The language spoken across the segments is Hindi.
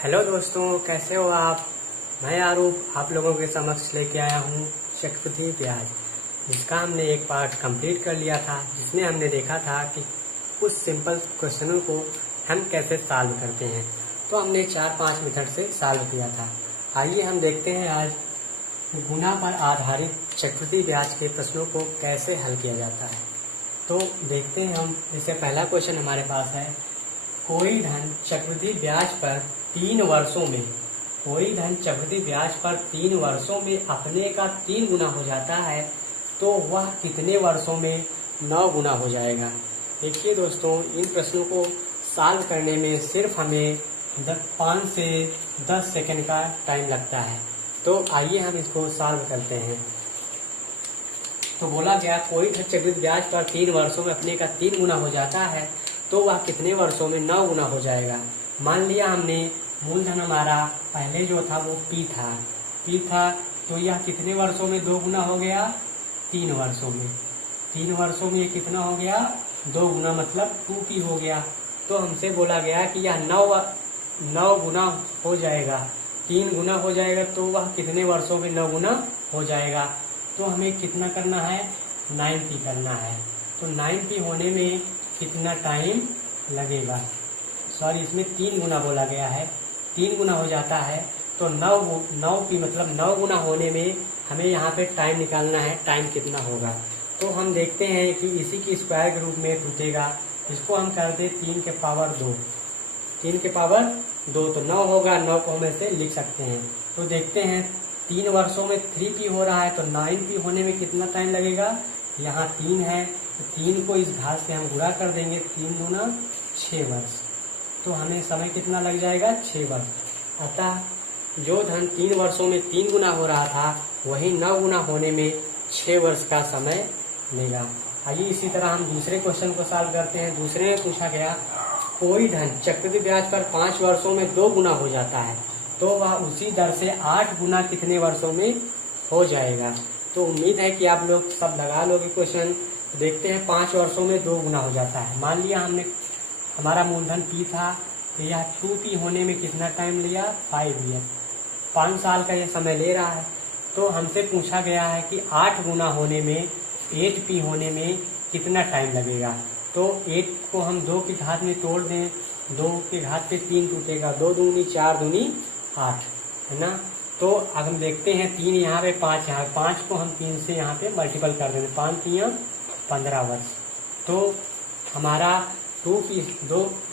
हेलो दोस्तों, कैसे हो आप। मैं आरूप आप लोगों के समक्ष लेके आया हूँ चक्रवृद्धि ब्याज, जिसका हमने एक पार्ट कंप्लीट कर लिया था, जिसमें हमने देखा था कि कुछ सिंपल क्वेश्चनों को हम कैसे सॉल्व करते हैं। तो हमने 4-5 मेथड से सॉल्व किया था। आइए हम देखते हैं आज गुना पर आधारित चक्रवृद्धि ब्याज के प्रश्नों को कैसे हल किया जाता है। तो देखते हैं हम। जैसे पहला क्वेश्चन हमारे पास है, कोई धन चक्रवृद्धि ब्याज पर 3 वर्षों में, कोई धन चक्रवृद्धि ब्याज पर 3 वर्षों में अपने का 3 गुना हो जाता है, तो वह कितने वर्षों में 9 गुना हो जाएगा। देखिए दोस्तों, इन प्रश्नों को सॉल्व करने में सिर्फ हमें 5 से 10 सेकंड का टाइम लगता है। तो आइए हम इसको सॉल्व करते हैं। तो बोला गया, कोई धन चक्रवृद्धि ब्याज पर 3 वर्षों में अपने का 3 गुना हो जाता है, तो वह कितने वर्षों में 9 गुना हो जाएगा। मान लिया हमने मूलधन हमारा पहले जो था वो P था, तो यह कितने वर्षों में 2 गुना हो गया, 3 वर्षों में। 3 वर्षों में ये कितना हो गया, 2 गुना, मतलब 2P हो गया। तो हमसे बोला गया कि यह 9 गुना हो जाएगा, 3 गुना हो जाएगा, तो वह कितने वर्षों में 9 गुना हो जाएगा। तो हमें कितना करना है, 9P करना है। तो 9P होने में कितना टाइम लगेगा, सॉरी इसमें 3 गुना बोला गया है, 3 गुना हो जाता है। तो 9P मतलब 9 गुना होने में हमें यहाँ पे टाइम निकालना है, टाइम कितना होगा। तो हम देखते हैं कि इसी की स्क्वायर के रूप में टूटेगा। इसको हम करते 3 के पावर 2, 3 के पावर 2, तो 9 होगा। 9 को हम ऐसे लिख सकते हैं। तो देखते हैं 3 वर्षों में 3P हो रहा है, तो 9P होने में कितना टाइम लगेगा। यहाँ 3 है, तो 3 को इस घात से हम गुणा कर देंगे, 3 दूना 6 वर्ष। तो हमें समय कितना लग जाएगा, 6 वर्ष। अतः जो धन 3 वर्षों में 3 गुना हो रहा था, वही 9 गुना होने में 6 वर्ष का समय लेगा। आइए इसी तरह हम दूसरे क्वेश्चन को सॉल्व करते हैं। दूसरे में पूछा गया, कोई धन चक्रवृद्धि ब्याज पर 5 वर्षों में 2 गुना हो जाता है, तो वह उसी दर से 8 गुना कितने वर्षों में हो जाएगा। तो उम्मीद है कि आप लोग सब लगा लोगे क्वेश्चन। देखते हैं 5 वर्षों में 2 गुना हो जाता है। मान लिया हमने हमारा मूलधन P था, तो यह 2P होने में कितना टाइम लिया, 5 ईयर, 5 साल का यह समय ले रहा है। तो हमसे पूछा गया है कि 8 गुना होने में, 8P होने में कितना टाइम लगेगा। तो 8 को हम 2 की घात में तोड़ दें, 2 के घात पे 3 टूटेगा, 2 दूनी 4 दूनी 8, है ना। तो अब हम देखते हैं 3 यहाँ पे, 5 यहाँ, 5 को हम 3 से यहाँ पे मल्टीपल कर देंगे, 5 3 15 वर्ष। तो हमारा 2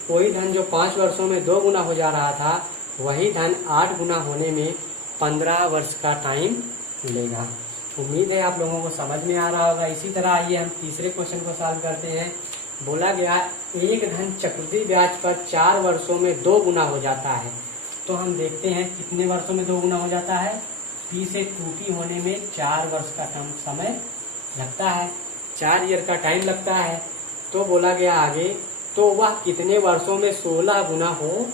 कोई धन जो 5 वर्षों में 2 गुना हो जा रहा था, वही धन 8 गुना होने में 15 वर्ष का टाइम लेगा। उम्मीद है आप लोगों को समझ में आ रहा होगा। इसी तरह आइए हम तीसरे क्वेश्चन को सॉल्व करते हैं। बोला गया, एक धन चक्रवृद्धि ब्याज पर 4 वर्षों में 2 गुना हो जाता है, तो हम देखते हैं कितने वर्षों में 2 गुना हो जाता है। P से 2P होने में 4 वर्ष का समय लगता है, 4 ईयर का टाइम लगता है। तो बोला गया आगे, तो वह कितने वर्षों में 16 गुना हो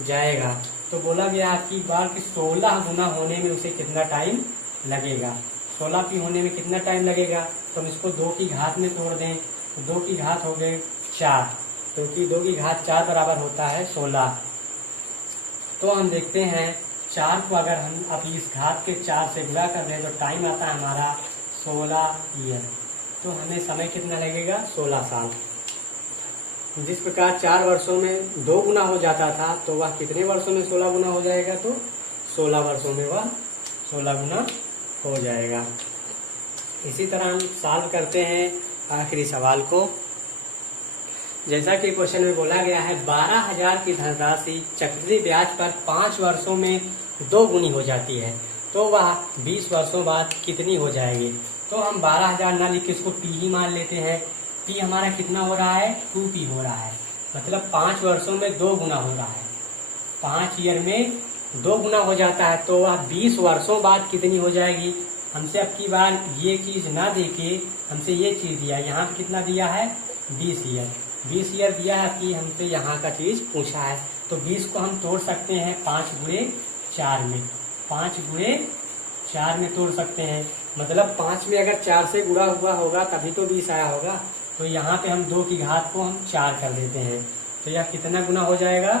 जाएगा। तो बोला गया आपकी बार कि 16 गुना होने में उसे कितना टाइम लगेगा। 16P होने में कितना टाइम लगेगा, तो हम इसको 2 की घात में तोड़ दें, तो 2 की घात हो गए 4, क्योंकि 2 की घात 4 बराबर होता है 16। तो हम देखते हैं 4 को अगर हम अब इस घात के 4 से गुणा कर दें, तो टाइम आता है हमारा 16 ईयर। तो हमें समय कितना लगेगा, 16 साल। जिस प्रकार 4 वर्षों में 2 गुना हो जाता था, तो वह कितने वर्षों में 16 गुना हो जाएगा, तो 16 वर्षों में वह 16 गुना हो जाएगा। इसी तरह हम सॉल्व करते हैं आखिरी सवाल को। जैसा कि क्वेश्चन में बोला गया है, 12,000 की धनराशि चक्रवृद्धि ब्याज पर 5 वर्षों में 2 गुनी हो जाती है, तो वह 20 वर्षों बाद कितनी हो जाएगी। तो हम 12,000 ना लिख के इसको P ही मान लेते हैं। P हमारा कितना हो रहा है, 2P हो रहा है, मतलब 5 वर्षों में 2 गुना हो रहा है, 5 ईयर में 2 गुना हो जाता है। तो वह 20 वर्षों बाद कितनी हो जाएगी। हमसे अब की बार ये चीज ना देके हमसे ये चीज दिया, यहाँ पे कितना दिया है, 20 ईयर, 20 ईयर दिया है कि हमसे यहाँ का चीज पूछा है। तो 20 को हम तोड़ सकते हैं 5 गुणे 4 में, 5 गुणे 4 में तोड़ सकते हैं, मतलब 5 में अगर 4 से गुणा हुआ होगा तभी तो 20 आया होगा। तो यहाँ पे हम 2 की घात को हम 4 कर देते हैं, तो यह कितना गुना हो जाएगा,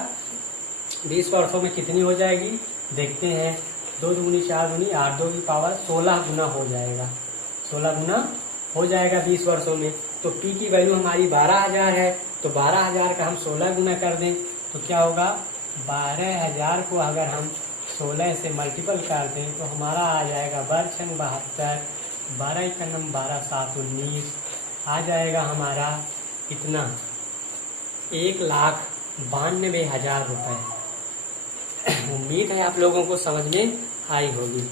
20 वर्षों में कितनी हो जाएगी देखते हैं। 2 दूनी 4 दूनी 8, 2 की पावर 16 गुना हो जाएगा। 16 गुना हो जाएगा 20 वर्षों में। तो पी की वैल्यू हमारी 12,000 है, तो 12,000 का हम 16 गुना कर दें तो क्या होगा, 12,000 को अगर हम 16 से मल्टीपल कर दें तो हमारा आ जाएगा वर्ग 72, 12 का नम 12, 7, 19 आ जाएगा हमारा कितना, 1,92,000 रुपये। उम्मीद है आप लोगों को समझ में आई होगी।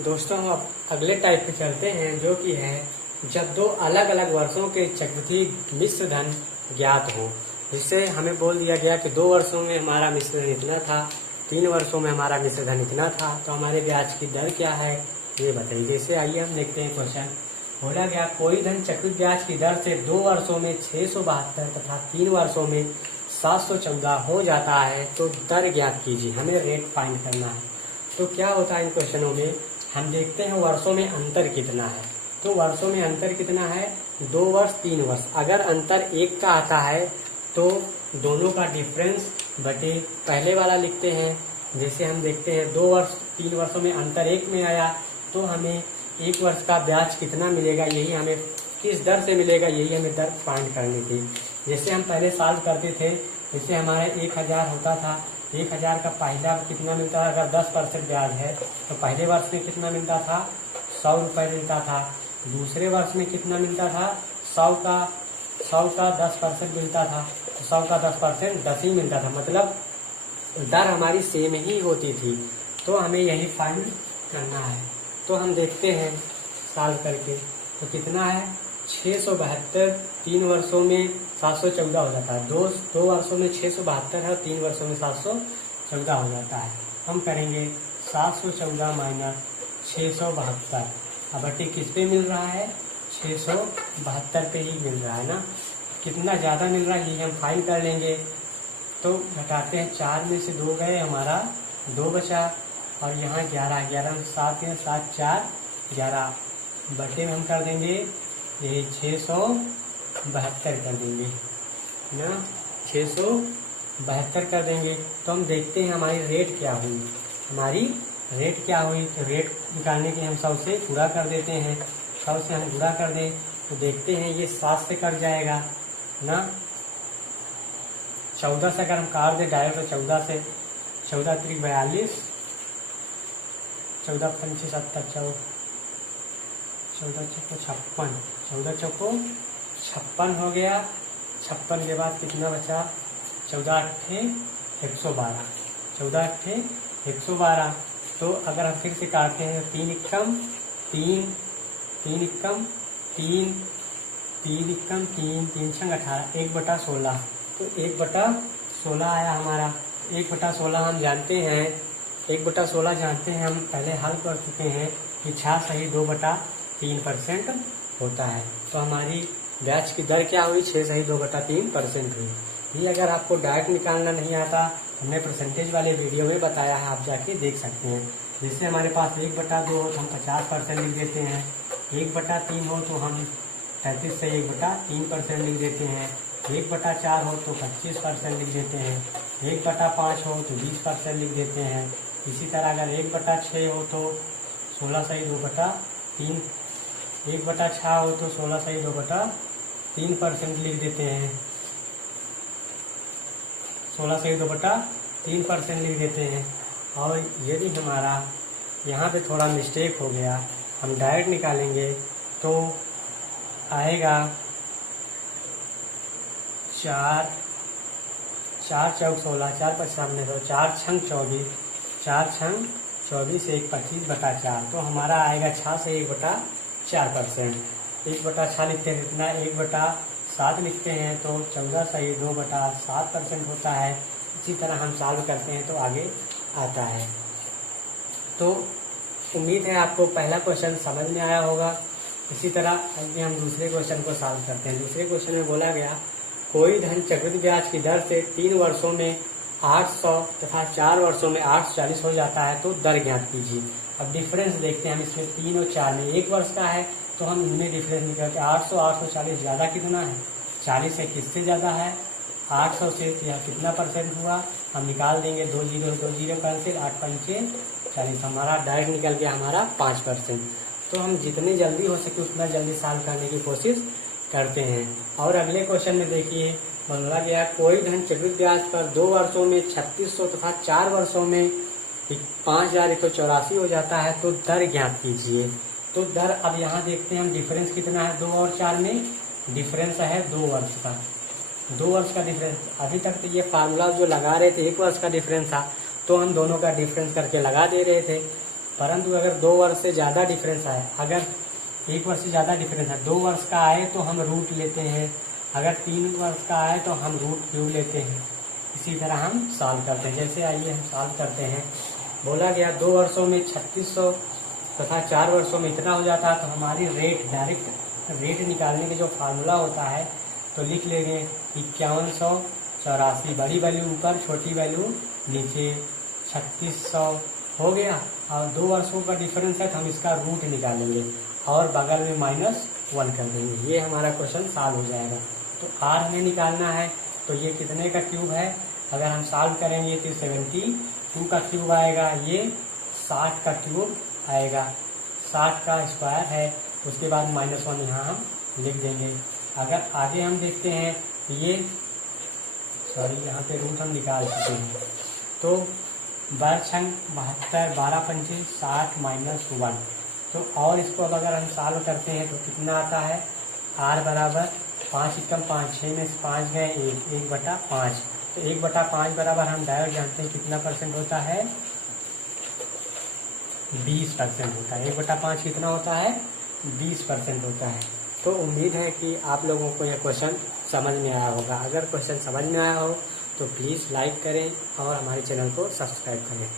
दोस्तों हम अब अगले टाइप पे चलते हैं, जो कि है जब दो अलग अलग वर्षों के चक्रवृद्धि मिश्र धन ज्ञात हो। जिससे हमें बोल दिया गया कि 2 वर्षों में हमारा मिश्र धन इतना था, 3 वर्षों में हमारा मिश्र धन इतना था, तो हमारे ब्याज की दर क्या है ये बताइए। जैसे आइए हम देखते हैं क्वेश्चन। बोला गया कोई धन चक्रवृद्धि ब्याज की दर से 2 वर्षों में 672 तथा 3 वर्षों में 714 हो जाता है, तो दर ज्ञात कीजिए। हमें रेट फाइंड करना है। तो क्या होता है इन क्वेश्चनों में, हम देखते हैं वर्षों में अंतर कितना है। तो वर्षों में अंतर कितना है, 2 वर्ष 3 वर्ष। अगर अंतर 1 का आता है तो दोनों का डिफरेंस बटे पहले वाला लिखते हैं। जैसे हम देखते हैं 2 वर्ष 3 वर्षों में अंतर 1 में आया, तो हमें 1 वर्ष का ब्याज कितना मिलेगा, यही हमें किस दर से मिलेगा, यही हमें दर फाइंड करनी थी। जैसे हम पहले सॉल्व करते थे, जैसे हमारा 1,000 होता था, 1,000 का पहला कितना मिलता था, अगर 10% ब्याज है तो पहले वर्ष में कितना मिलता था, 100 रुपये मिलता था। दूसरे वर्ष में कितना मिलता था, 100 का 10% मिलता था, तो 100 का 10% 10 ही मिलता था, मतलब दर हमारी सेम ही होती थी। तो हमें यही फाइंड करना है। तो हम देखते हैं सॉल्व करके, तो कितना है 672, 3 वर्षों में 714 हो जाता है। 2 वर्षों में 672 है और 3 वर्षों में 714 हो जाता है। हम करेंगे 714 माइनस 672। अब बट्टी किस पे मिल रहा है, 672 पे ही मिल रहा है ना। कितना ज़्यादा मिल रहा है ये हम फाइंड कर लेंगे। तो घटाते हैं, 4 में से 2 गए, हमारा 2 बचा, और यहाँ 11, 11 में 7 है, 7 4 11 बटे में हम कर देंगे ये 672 कर देंगे ना, 672 कर देंगे। तो हम देखते हैं हमारी रेट क्या हुई। हमारी रेट क्या हुई, तो रेट निकालने के हम 100 से पूरा कर देते हैं। 100 से हम पूरा कर दें तो देखते हैं ये 7 से कट जाएगा ना, 14 से अगर हम काट दें डायरेक्ट तो 14 से 14 3 42, 14 5 70, 14 चौको 56, 14 चौको 56 हो गया। 56 के बाद कितना बचा, 14 8 112, 14 8 112। तो अगर हम फिर से काटते हैं 3 एकम 3, 3 एकम 3, 3 एकम 3, 3 छंग 18, 1/16। तो 1/16 आया हमारा। 1/16 हम जानते हैं, 1/16 जानते हैं, हम पहले हल कर चुके हैं कि 6 सही 2/3% होता है। तो हमारी ब्याज की दर क्या हुई, 6 सही 2/3% हुई। ये अगर आपको डायरेक्ट निकालना नहीं आता, हमने परसेंटेज वाले वीडियो में बताया है, आप जाके देख सकते हैं। जैसे हमारे पास 1/2 हो तो हम 50% लिख देते हैं, 1/3 हो तो हम 33 से 1/3% लिख देते हैं, 1/4 हो तो 25% लिख देते हैं, 1/5 हो तो 20% लिख देते हैं। इसी तरह अगर 1/6 हो तो 16 सही 2/3, 1/6 हो तो 16 सही 2/3% लिख देते हैं, 16 सही 2/3% लिख देते हैं। और यदि हमारा यहाँ पे थोड़ा मिस्टेक हो गया, हम डायरेक्ट निकालेंगे तो आएगा 4 चौक 16, 4 5 सामने तो 4 छंग 24, 4 छंग 24 1 25/4। तो हमारा आएगा 6 से 1/4%। 1/6 लिखते हैं कितना, 1/7 लिखते हैं तो 14 सही 2/7% होता है। इसी तरह हम सॉल्व करते हैं तो आगे आता है। तो उम्मीद है आपको पहला क्वेश्चन समझ में आया होगा। इसी तरह आइए हम दूसरे क्वेश्चन को सॉल्व करते हैं। दूसरे क्वेश्चन में बोला गया कोई धन चक्रवृद्धि ब्याज की दर से 3 वर्षों में 800 तथा 4 वर्षों में 840 हो जाता है, तो दर ज्ञात कीजिए। अब डिफरेंस देखते हैं हम इसमें 3 और 4 में 1 वर्ष का है, तो हम इनमें डिफरेंस निकालते हैं 800 840 ज़्यादा कितना है 40 से किससे ज़्यादा है, 800 से, तो यह कितना परसेंट हुआ, हम निकाल देंगे, 2 जीरो कैंसिल, 8 पंचे 40, हमारा डायरेक्ट निकल गया हमारा 5%। तो हम जितने जल्दी हो सके उतना जल्दी सॉल्व करने की कोशिश करते हैं। और अगले क्वेश्चन में देखिए बोला गया कोई धन चक्रवृद्धि ब्याज पर 2 वर्षों में 3600 तथा 4 वर्षों में 5184 हो जाता है, तो दर ज्ञात कीजिए। तो दर अब यहाँ देखते हैं हम, डिफरेंस कितना है 2 और 4 में, डिफरेंस है 2 वर्ष का, 2 वर्ष का डिफरेंस। अभी तक तो ये फार्मूला जो लगा रहे थे 1 वर्ष का डिफरेंस था, तो हम दोनों का डिफरेंस करके लगा दे रहे थे। परंतु अगर 2 वर्ष से ज़्यादा डिफरेंस आए, अगर 1 वर्ष से ज़्यादा डिफरेंस है, 2 वर्ष का आए तो हम रूट लेते हैं, अगर 3 वर्ष का आए तो हम रूट क्यूब लेते हैं। इसी तरह हम सॉल्व करते हैं। जैसे आइए हम सॉल्व करते हैं। बोला गया 2 वर्षों में 3600 तथा 4 वर्षों में इतना हो जाता है, तो हमारी रेट, डायरेक्ट रेट निकालने के जो फार्मूला होता है तो लिख लेंगे 5184, बड़ी वैल्यू ऊपर, छोटी वैल्यू नीचे, 3600 हो गया। और 2 वर्षों का डिफरेंस है तो हम इसका रूट निकालेंगे और बगल में -1 कर देंगे। ये हमारा क्वेश्चन सॉल्व हो जाएगा। तो R हमें निकालना है, तो ये कितने का क्यूब है, अगर हम सॉल्व करेंगे तो 72 का क्यूब आएगा, ये 60 का क्यूब आएगा, 60 का स्क्वायर है, उसके बाद -1 यहाँ हम लिख देंगे। अगर आगे हम देखते हैं ये यहाँ पे रूट हम निकाल चुके हैं, तो वर्षंक 72, 12 पंचे 60 -1, तो और इसको अब अगर हम सॉल्व करते हैं तो कितना आता है, R बराबर 5 एकम 5, 6 में 5 गए 1/5, तो 1/5 बराबर हम डायरेक्ट जानते हैं कितना परसेंट होता है, 20% होता है। 1/5 कितना होता है, 20% होता है। तो उम्मीद है कि आप लोगों को यह क्वेश्चन समझ में आया होगा। अगर क्वेश्चन समझ में आया हो तो प्लीज़ लाइक करें और हमारे चैनल को सब्सक्राइब करें।